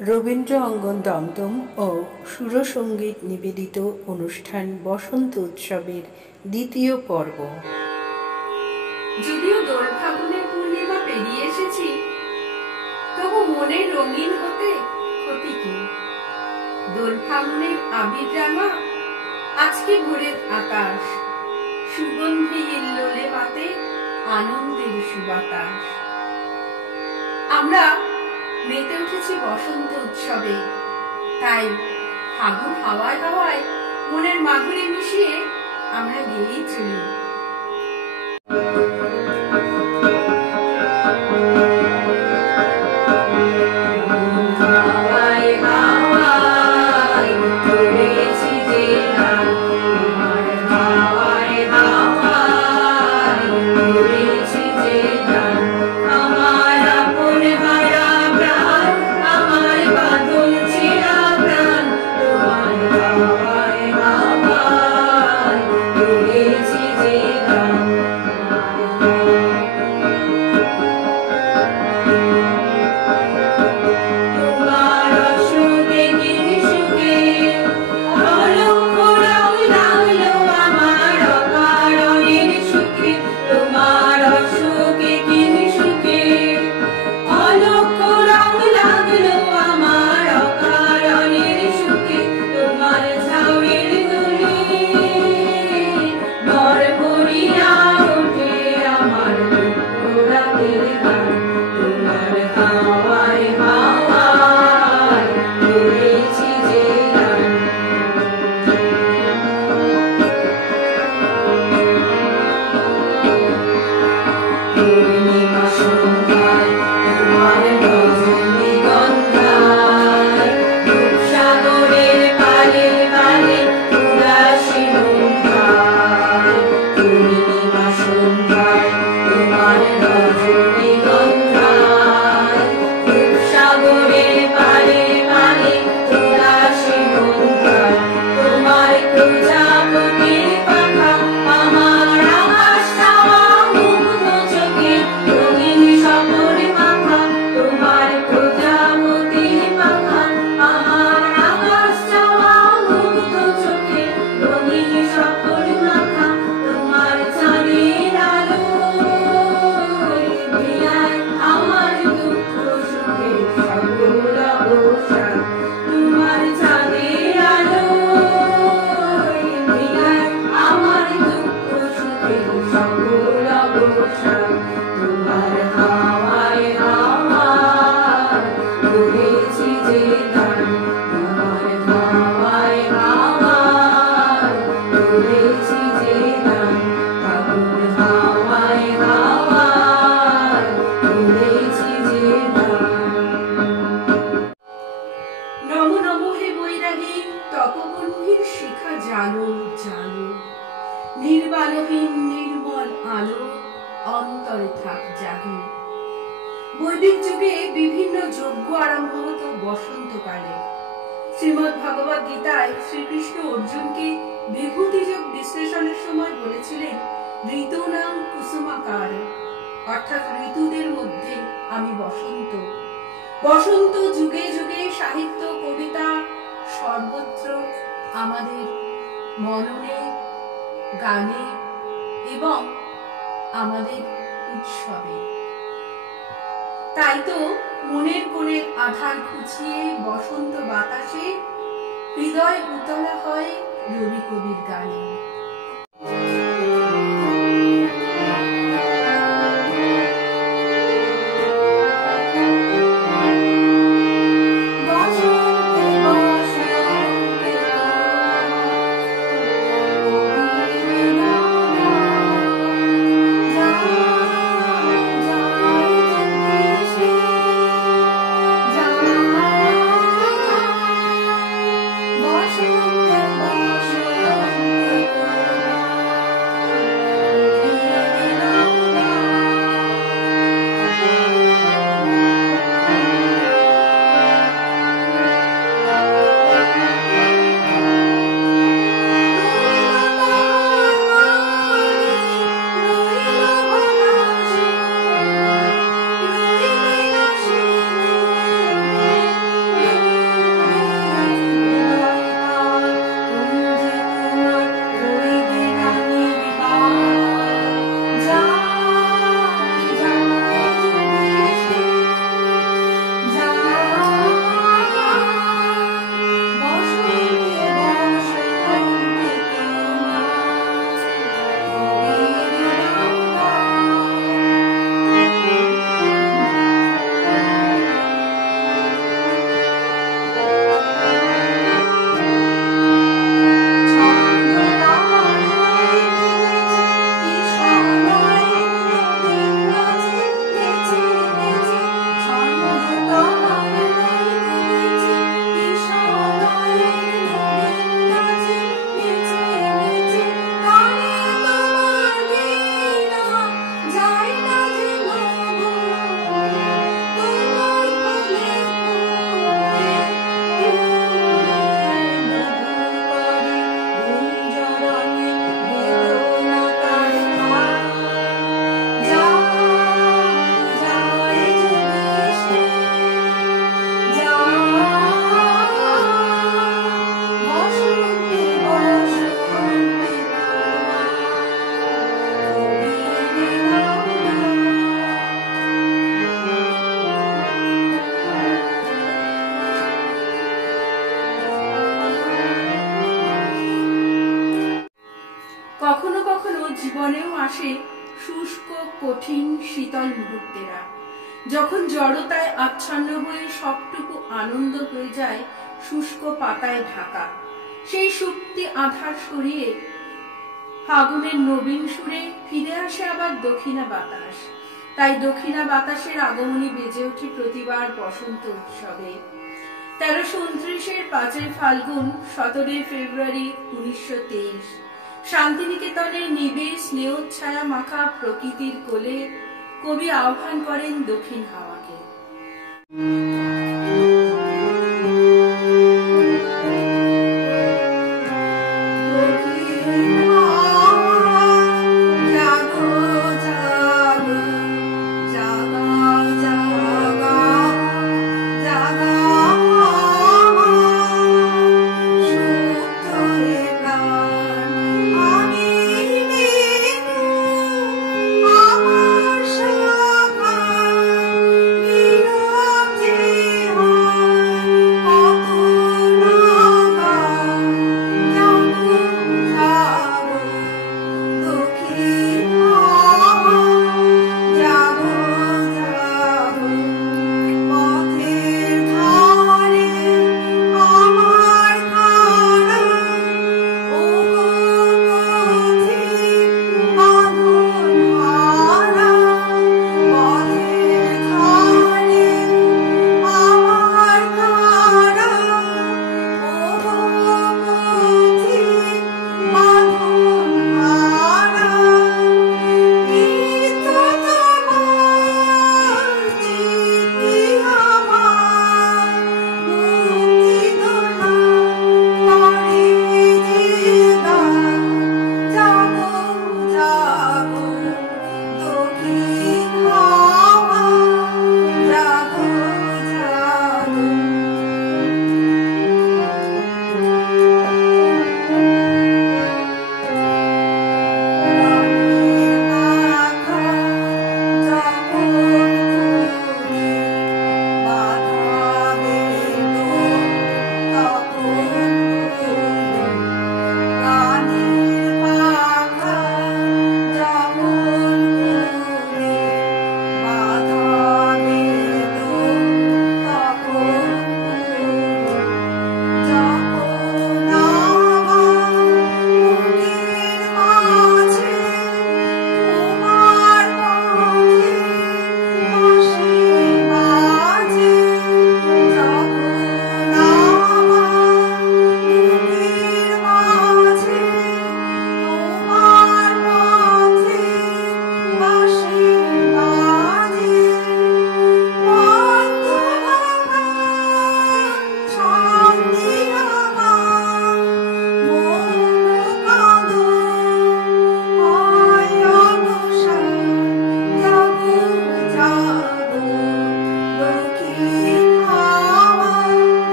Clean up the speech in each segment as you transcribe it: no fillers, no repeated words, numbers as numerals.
রবীন্দ্র অঙ্গন দমদম ও সুরসঙ্গীত নিবেদিত অনুষ্ঠান বসন্ত উৎসবের দ্বিতীয় পর্ব। যদিও দোল ফাগুনের পূর্ণিমা পেরিয়ে এসেছি, তবু মনে রঙিন হতে ক্ষতি কি? দোল ফাগুনের আবির রাঙা আজকে ভোরের আকাশ, সুগন্ধি ইল্লোলে পাতে আনন্দের সুবাতাস। আমরা মেতে উঠেছি বসন্ত উৎসবে, তাই ফাগুন হাওয়ায় হাওয়ায় মনের মাধুরী মিশিয়ে আমরা গেয়েই চলি। বৈদিক যুগে বিভিন্ন যজ্ঞ আরম্ভ হতো বসন্তকালে। শ্রীমদ্ ভগবদ গীতায় শ্রীকৃষ্ণ অর্জুনকে বিভূতি যোগ বিশ্লেষণের সময় বলেছিলেন, ঋতুনাং কুসুমাকার, অর্থাৎ ঋতুদের মধ্যে আমি বসন্ত। বসন্ত যুগে যুগে সাহিত্য, কবিতা সর্বত্র আমাদের মননে, গানে এবং আমাদের উৎসবে। তাই তো মনের কোণের আধার খুঁচিয়ে বসন্ত বাতাসে হৃদয় উতলা হয় রবি কবির গানে। জীবনেও আসে শুষ্ক কঠিন শীতল মুহূর্তেরা, যখন জড়তায় আচ্ছন্ন হয়ে সবটুকু আনন্দ হয়ে যায় শুষ্ক পাতায় ঢাকা। সেই সুপ্তি আধার সরিয়ে ফাগুনের নবীন সুরে ফিরে আসে আবার দক্ষিণা বাতাস। তাই দক্ষিণা বাতাসের আগমনী বেজে ওঠে প্রতিবার বসন্ত উৎসবে। 1329-এর 5 ফাল্গুন 17 ফেব্রুয়ারি 1923 শান্তিনিকেতনের নিবিড় স্নেহচ্ছায়া মাখা প্রকৃতির কোলে কবি আহ্বান করেন দক্ষিণ হাওয়াকে।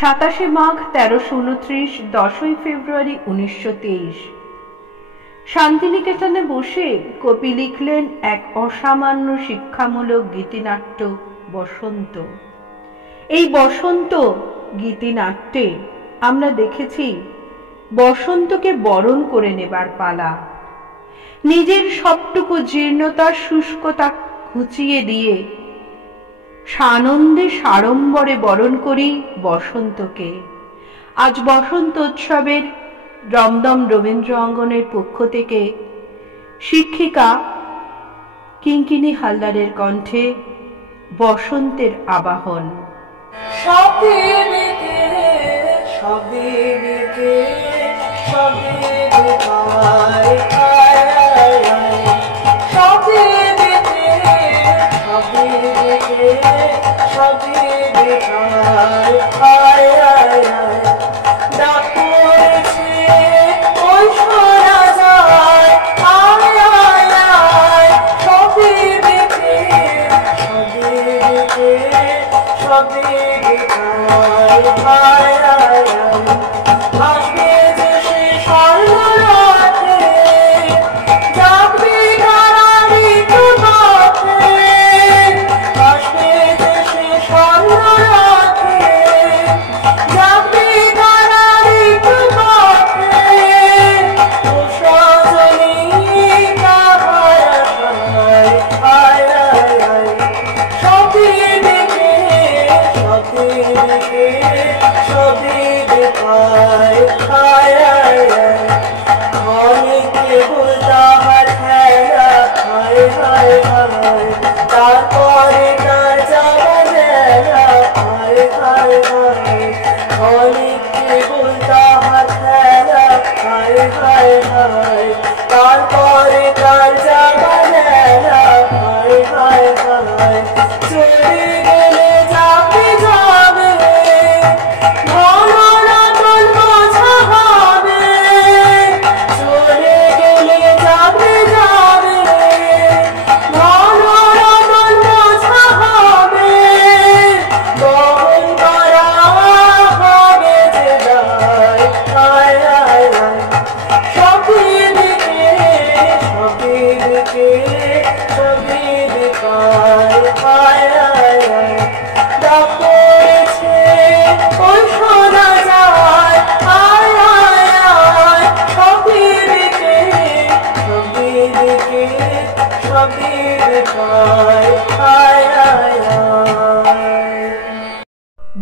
সাতাশে মাঘ 1329, 10ই ফেব্রুয়ারি 1923 শান্তিনিকেতনে বসে কবি লিখলেন এক অসামান্য শিক্ষামূলক গীতিনাট্য বসন্ত। এই বসন্ত গীতিনাট্যে আমরা দেখেছি বসন্তকে বরণ করে নেবার পালা। নিজের সবটুকু জীর্ণতা শুষ্কতা ঘুচিয়ে দিয়ে সানন্দে সাড়ম্বরে বরণ করি বসন্তকে। আজ বসন্ত উৎসবের দমদম রবীন্দ্র অঙ্গনের পক্ষ থেকে শিক্ষিকা কিঙ্কিনী হালদারের কণ্ঠে বসন্তের আবাহন। সবে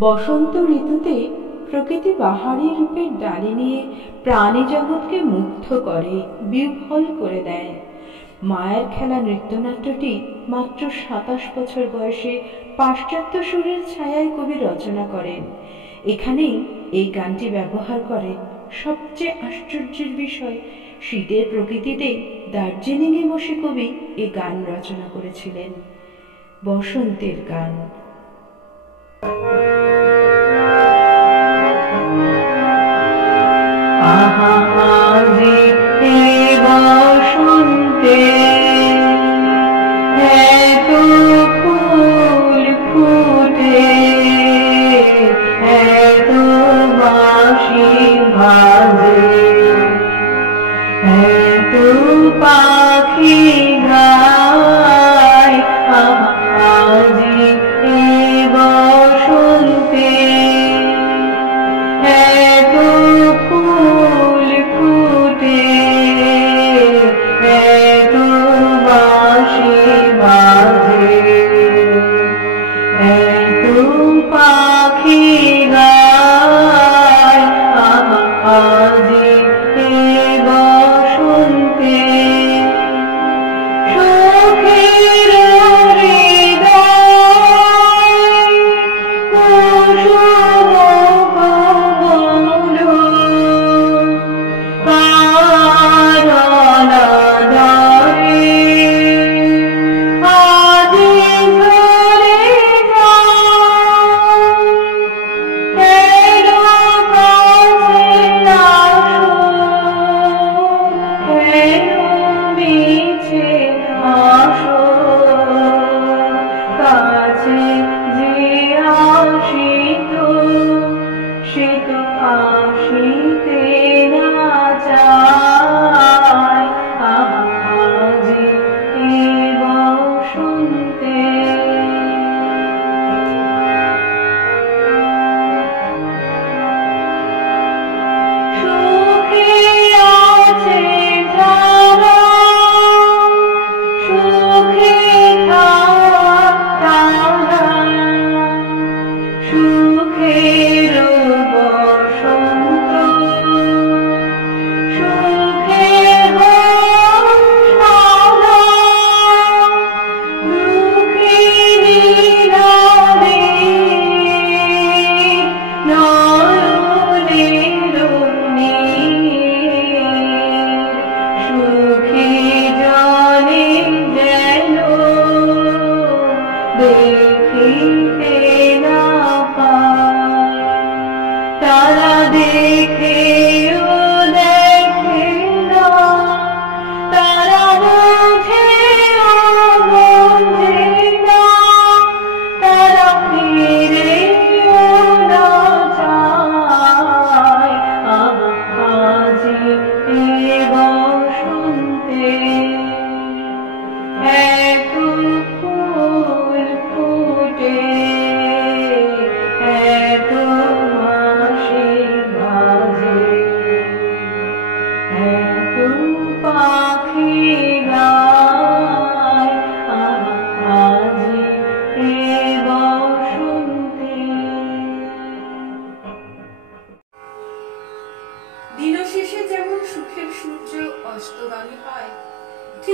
বসন্ত ঋতুতে প্রকৃতি বাহারি রূপের ডালি নিয়ে প্রাণী জগৎকে মুগ্ধ করে, বিহ্বল করে দেয়। মায়ের খেলা নৃত্যনাট্যটি মাত্র 27 বছর বয়সে পাশ্চাত্য সুরের ছায়ায় কবি রচনা করেন। এখানেই এই গানটি ব্যবহার করেন। সবচেয়ে আশ্চর্যের বিষয়, শীতের প্রকৃতিতে দার্জিলিংয়ে বসে কবি এই গান রচনা করেছিলেন। বসন্তের গান। আহারে বসন্তে এত ফুল ফুটে, এত বাঁশি বাজে, এত পাখি গায়। আহারে বসন্তে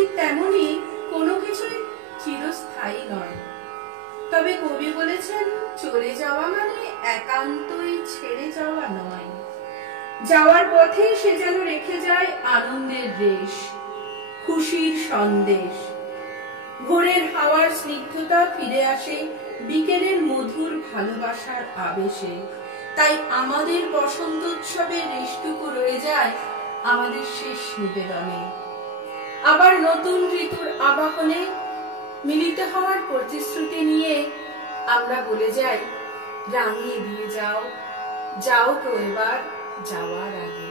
ঠিক তেমনি কোনো কিছুই চিরস্থায়ী নয়। তবে কবি বলেছেন, চলে যাওয়া মানে একান্তই ছেড়ে যাওয়া নয়। যাওয়ার পথে সে যেন রেখে যায় আনন্দের রেশ, খুশির সন্দেশ। ভোরের হাওয়ার স্নিগ্ধতা ফিরে আসে বিকেলের মধুর ভালোবাসার আবেশে। তাই আমাদের বসন্ত উৎসবের রেশটুকু রয়ে যায় আমাদের শেষ নিবেদনে। আবার নতুন ঋতুর আবাহনে মিলিত হওয়ার প্রতিশ্রুতি নিয়ে আমরা বলে যাই, রাঙিয়ে দিয়ে যাও, যাও তো এবার যাওয়ার আগে।